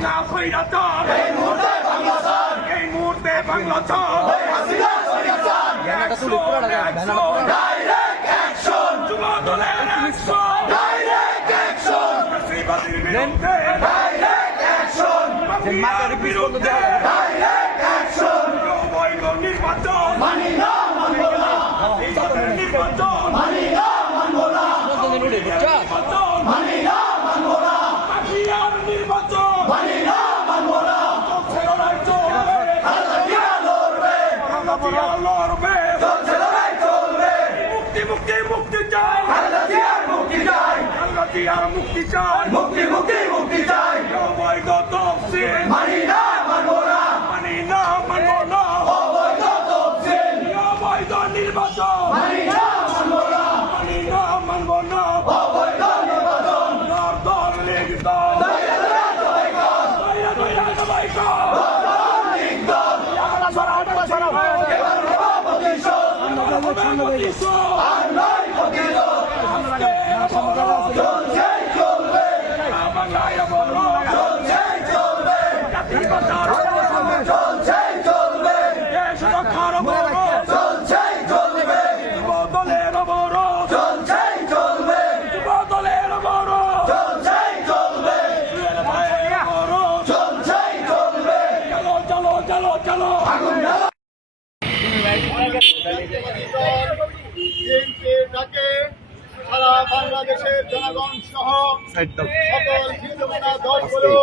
ভাঙা খৈরাচার এই মুহূর্তে বাংলা ছাড় ডাইরেক্ট অ্যাকশন যুব দলের অ্যাকশন ডাইরেক্ট অ্যাকশন ফ্যাসিবাদের বিরুদ্ধে ডাইরেক্ট অ্যাকশন মাফিয়ার বিরুদ্ধে ডাইরেক্ট অ্যাকশন অবৈধ নির্বাচন মানি না মানব না নির্বাচন মানি না মানব না নির্বাচন মানি না মানব না মাফিয়ার নির্বাচন মানি না মানব না চলছে লড়াই চলবে হালদিয়া লড়বে হালদিয়া লড়বে চলছে লড়াই চলবে মুক্তি মুক্তি মুক্তি চাই হালদিয়ার মুক্তি চাই হালদিয়ার মুক্তি চাই মুক্তি মুক্তি মুক্তি চাই অবৈধ তফসিল মানি না মানব না মানি না মানব না অবৈধ তফসিল অবৈধ নির্বাচন মানি না মানব না মানি না মানব না অবৈধ নির্বাচন দল লীগ দল সারা বাংলাদেশের জনগণ সহ সকল হিন্দুমানা দলগুলো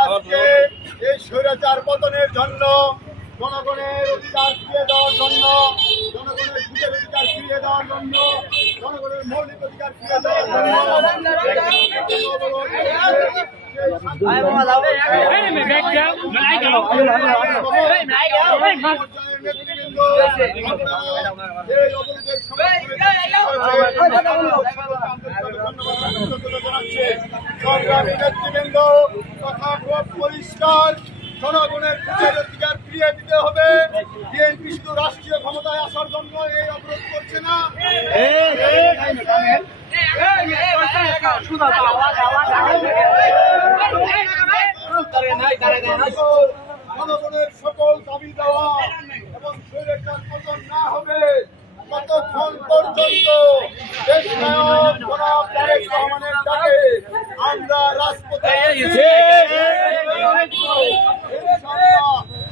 আজকে এই স্বৈরাচার পতনের জন্য জনগণের অধিকার ফিরিয়ে দেওয়ার জন্য জনগণের ভোটের অধিকার ফিরিয়ে দেওয়ার জন্য জনগণের মৌলিক অধিকার ফিরিয়ে দেওয়ার নেতৃবৃন্দ কথা খুব পরিষ্কার জনগণের ভোটের অধিকার ফিরিয়ে দিতে হবে। বিএনপি শুধু রাষ্ট্রীয় ক্ষমতায় আসার জন্য এই অবরোধ করছে না, জনগণের সকল দাবি দেওয়া এবং স্বৈরাচার পতন না হবে ততক্ষণ পর্যন্ত দেশ নায়ক জনাব তারেক রহমানের ডাকে আমরা রাজপথে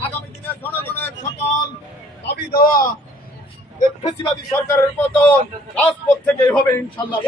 আগামী দিনে জনগণের সকল দাবি দেওয়া ফ্যাসিবাদী সরকারের পতন রাজপথ থেকে হবে ইনশাল্লাহ।